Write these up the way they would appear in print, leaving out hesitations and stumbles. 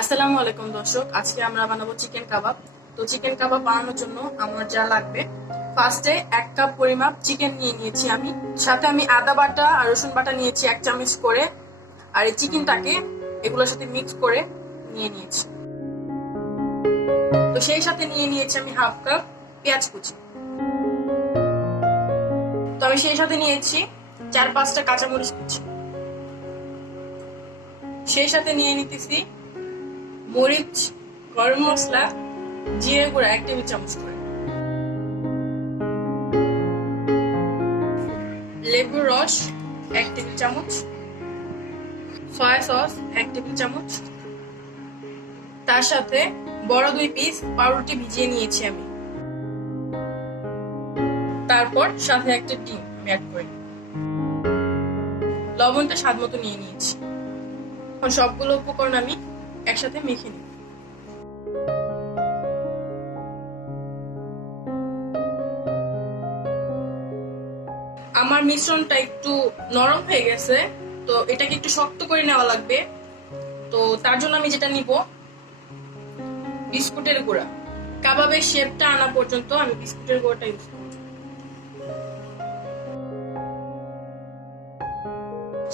আসসালামু আলাইকুম দর্শক, আজকে আমরা বানাবো চিকেন কাবাব। তো চিকেন কাবাব বানানোর জন্য আমার যা লাগবে, ফার্স্টে 1 কাপ পরিমাপ চিকেন নিয়ে নিয়েছি আমি। সাথে আমি আদা বাটা আর রসুন বাটা নিয়েছি 1 চামচ করে। আর এই চিকেনটাকে এগুলোর সাথে মিক্স করে নিয়ে নিয়েছি। তো সেই সাথে নিয়ে নিয়েছি আমি 1/2 কাপ পেঁয়াজ কুচি। তো আমি সেই সাথে নিয়েছি 4-5টা কাঁচামরিচ কুচি। সেই সাথে নিয়ে নিতেছি মরিচ, গরম মশলা, জিরে গুঁড়া 1 টেবিল চামচ করে, লেবুর রস 1 টেবিল চামচ, সয়া সস 1 টেবিল চামচ, তার সাথে বড় 2 পিস পাউরুটি ভিজিয়ে নিয়েছি আমি। তারপর সাথে একটা ডিম অ্যাড করে লবণটা স্বাদ মতো নিয়ে নিয়েছি। এখন সবগুলো উপকরণ আমি একসাথে মেখে নিই। আমার মিশ্রণটা একটু নরম হয়ে গেছে, তো এটাকে একটু শক্ত করে নেওয়া লাগবে। তো তার জন্য আমি যেটা নিব, বিস্কুটের গুঁড়া। কাবাবের শেপটা আনা পর্যন্ত আমি বিস্কুটের গুঁড়াটা ইউজ করব।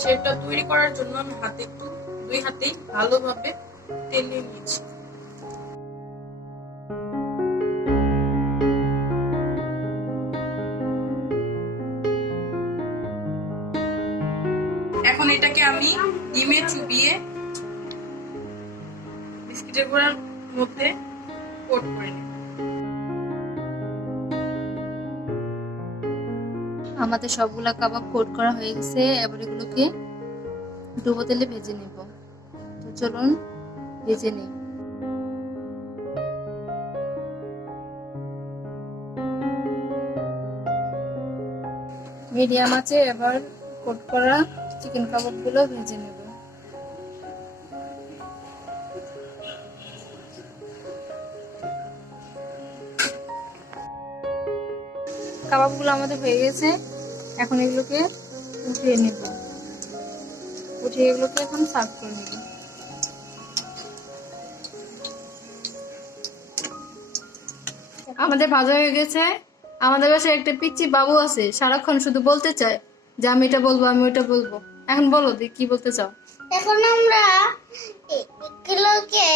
শেপটা তৈরি করার জন্য আমি দুই হাতেই ভালোভাবে তেল দিয়ে নিয়েছি। এখন এটাকে আমি ডিমে চুবিয়ে বিস্কুটের গুঁড়ার মধ্যে কোট করে নেব। আমাদের সবগুলা কাবাব কোট করা হয়ে গেছে। এবার এগুলোকে ডুবো তেলে ভেজে নেব। তো চলুন ভেজে নিই। মিডিয়াম আছে এবার কোট করা চিকেন কাবাবগুলো ভেজে নেব। কাবাবগুলো আমাদের হয়ে গেছে। এখন এগুলোকে উঠিয়ে নেব। উঠিয়ে এগুলোকে এখন সার্ভ করে নেব। আমাদের ভাজা হয়ে গেছে। আমাদের বাসায় একটা পিচ্চি বাবু আছে, সারাক্ষণ শুধু বলতে চায় যে আমি এটা বলবো, আমি ওইটা বলবো। এখন বলো দি কি বলতে চাও? এখন আমরা এগুলোকে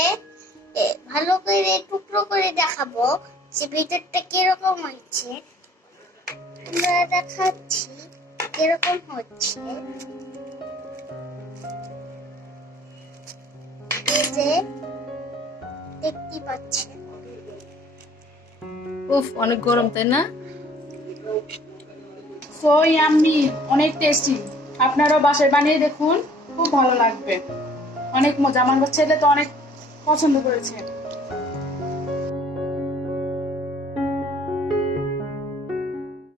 ভালো করে টুকরো করে দেখাবো যে ভিতরটা কিরকম হয়েছে। আমরা দেখাচ্ছি কিরকম হচ্ছে। এই যে দেখতে পাচ্ছেন। উফ, অনেক গরম তাই না? সো ইয়াম্মি, অনেক টেস্টি। আপনারাও বাসায় বানিয়ে দেখুন, খুব ভালো লাগবে। অনেক মজা। আমার ছেলে তো অনেক পছন্দ করেছে।